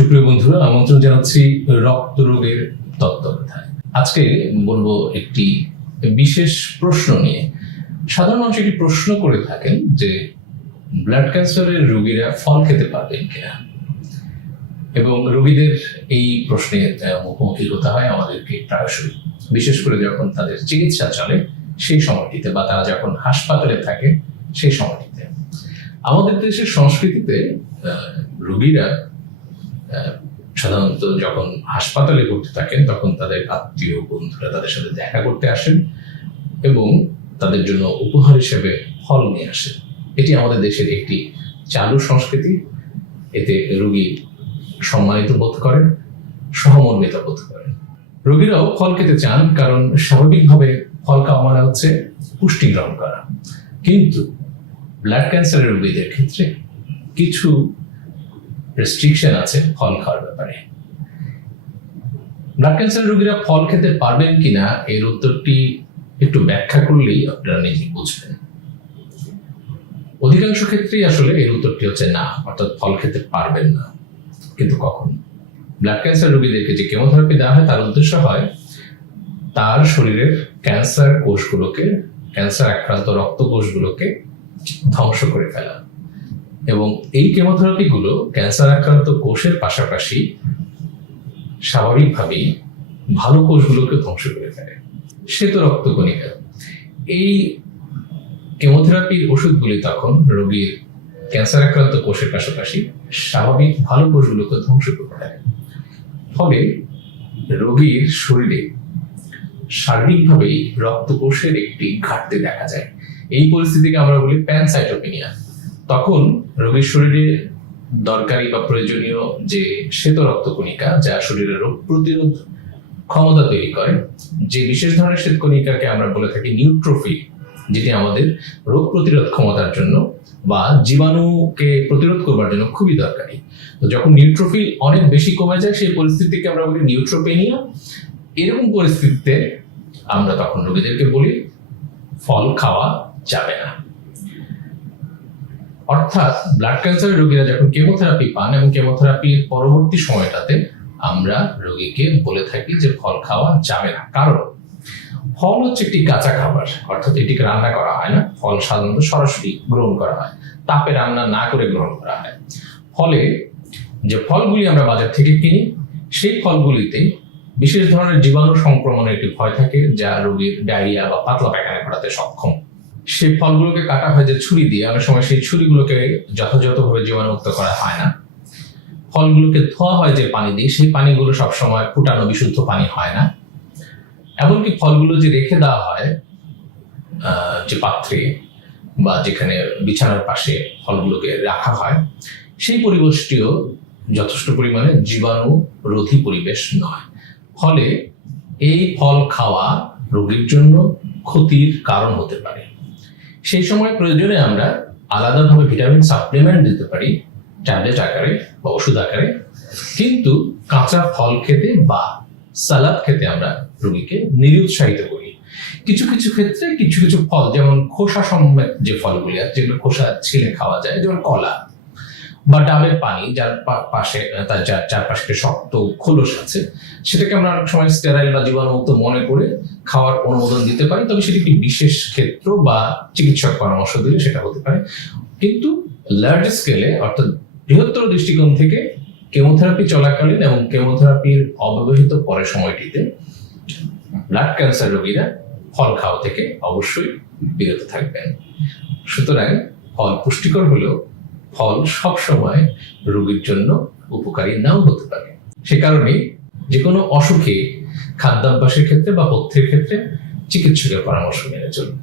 সুপ্রিয় বন্ধুরা, আমন্ত্রণ জানাচ্ছি রক্ত রোগের তত্ত্বাবধায় আজকে বলব একটি বিশেষ প্রশ্ন নিয়ে। সাধারণ মানুষ একটি প্রশ্ন করে থাকেন যে ব্লাড ক্যান্সারের রোগীরা ফল খেতে পারবেন কিনা? এবং রোগীদের এই প্রশ্নে মুখোমুখি হতে হয় আমাদেরকে প্রায়শই। বিশেষ করে যখন তাদের চিকিৎসা চলে, সেই সময়টিতে বা তারা যখন হাসপাতালে থাকে, সেই সময়টিতে। আমাদের দেশের সংস্কৃতিতে রোগীরা সাধারণত যখন হাসপাতালে ভর্তি থাকেন, তখন তাদের আত্মীয় বন্ধুরা তাদের সাথে দেখা করতে আসেন এবং তাদের জন্য উপহার হিসেবে ফল নিয়ে আসেন। এটি আমাদের দেশের একটি চালু সংস্কৃতি। এতে রোগী সম্মানিত বোধ করেন, সহমর্মিত বোধ করেন। রোগীরাও ফল খেতে চান কারণ স্বাভাবিকভাবে ফল খাওয়া মানে হচ্ছে পুষ্টি গ্রহণ করা। কিন্তু ব্লাড ক্যান্সারের রোগীদের ক্ষেত্রে কিছু রেস্ট্রিকশন আছে ফল খাওয়ার ব্যাপারে। ব্লাড ক্যান্সার রোগীরা ফল খেতে পারবেন কিনা, এর উত্তরটি একটু ব্যাখ্যা করলেই আপনারা নিজেই বুঝবেন। অধিকাংশ ক্ষেত্রেই আসলে এর উত্তরটি হচ্ছে না, অর্থাৎ ফল খেতে পারবেন না। কিন্তু কখন? ব্লাড ক্যান্সার রোগীদেরকে যে কেমোথেরাপি দেওয়া হয়, তার উদ্দেশ্য হয় তার শরীরের ক্যান্সার কোষগুলোকে ক্যান্সার আক্রান্ত রক্ত কোষগুলোকে ধ্বংস করে ফেলা। এবং এই কেমোথেরাপিগুলো ক্যান্সার আক্রান্ত কোষের পাশাপাশি স্বাভাবিকভাবেই ভালো কোষগুলোকে ধ্বংস করে ফেলে শ্বেত রক্তকণিকা। এই কেমোথেরাপির ওষুধগুলি তখন রোগীর ক্যান্সার আক্রান্ত কোষের পাশাপাশি স্বাভাবিক ভালো কোষগুলোকে ধ্বংস করে ফেলে ফলে রোগীর শরীরে শারীরিকভাবেই রক্তকোষের একটি ঘাটতি দেখা যায়। এই পরিস্থিতিকে আমরা বলি প্যানসাইটোপিনিয়া। তখন রোগীর শরীরে দরকারি বা প্রয়োজনীয় যে শ্বেত রক্তকণিকা, যা শরীরের রোগ প্রতিরোধ ক্ষমতা তৈরি করে, যে বিশেষ ধরনের শ্বেতকণিকাকে আমরা বলে থাকি নিউট্রোফি, যেটি আমাদের রোগ প্রতিরোধ ক্ষমতার জন্য বা জীবাণুকে প্রতিরোধ করবার জন্য খুবই দরকারি। তো যখন নিউট্রোফিল অনেক বেশি কমে যায়, সেই পরিস্থিতিকে আমরা বলি নিউট্রোপেনিয়া। এরকম পরিস্থিতিতে আমরা তখন রোগীদেরকে বলি, ফল খাওয়া যাবে না। অর্থাৎ ব্লাড ক্যান্সারের রোগীরা যখন কেমোথেরাপি পান এবং কেমোথেরাপির পরবর্তী সময়টাতে আমরা রোগীকে বলে থাকি যে ফল খাওয়া যাবে না। কারণ ফল হচ্ছে একটি কাঁচা খাবার, অর্থাৎ এটিকে রান্না করা হয় না। ফল সাধারণত সরাসরি গ্রহণ করা হয়, তাপে রান্না না করে গ্রহণ করা হয়। ফলে যে ফলগুলি আমরা বাজার থেকে কিনি, সেই ফলগুলিতে বিশেষ ধরনের জীবাণু সংক্রমণের একটি ভয় থাকে, যা রোগীর ডায়রিয়া বা পাতলা পায়খানা করাতে সক্ষম। সেই ফলগুলোকে কাটা হয় যে ছুরি দিয়ে, অনেক সময় সেই ছুরিগুলোকে যথাযথভাবে জীবাণুমুক্ত করা হয় না। ফলগুলোকে ধোয়া হয় যে পানি দিয়ে, সেই পানিগুলো সবসময় ফুটানো বিশুদ্ধ পানি হয় না। এমনকি ফলগুলো যে রেখে দেওয়া হয় যে পাত্রে বা যেখানে বিছানার পাশে ফলগুলোকে রাখা হয়, সেই পরিবেশটিও যথেষ্ট পরিমাণে জীবাণু রোধী পরিবেশ নয়। ফলে এই ফল খাওয়া রোগীর জন্য ক্ষতির কারণ হতে পারে। সেই সময় প্রয়োজনে আমরা আলাদাভাবে ভিটামিন সাপ্লিমেন্ট দিতে পারি, ট্যাবলেট আকারে বা ওষুধ আকারে। কিন্তু কাঁচা ফল খেতে বা সালাদ খেতে আমরা রোগীকে নিরুৎসাহিত করি। কিছু কিছু ক্ষেত্রে কিছু কিছু ফল, যেমন খোসা সমেত যে ফলগুলি আছে, যেগুলো খোসা ছিলে খাওয়া যায়, যেমন কলা। বা ডাবের পানি যার পাশে তার যার চারপাশে শক্ত খোলস আছে, সেটাকে আমরা অনেক সময় স্টেরাইল বা জীবাণুমুক্ত মনে করে খাওয়ার অনুমোদন দিতে পারি। তবে সেটি একটি বিশেষ ক্ষেত্র বা চিকিৎসক পরামর্শ দিলে সেটা হতে পারে। কিন্তু লার্জ স্কেলে অর্থাৎ বৃহত্তর দৃষ্টিকোণ থেকে কেমোথেরাপি চলাকালীন এবং কেমোথেরাপির অব্যবহিত পরের সময়টিতে ব্লাড ক্যান্সার রোগীরা ফল খাওয়া থেকে অবশ্যই বিরত থাকবেন। সুতরাং ফল পুষ্টিকর হলেও ফল সবসময় রোগীর জন্য উপকারী নাও হতে পারে। সে কারণে যে কোনো অসুখে, খাদ্যাভ্যাসের ক্ষেত্রে বা পথ্যের ক্ষেত্রে চিকিৎসকের পরামর্শ মেনে চলুন।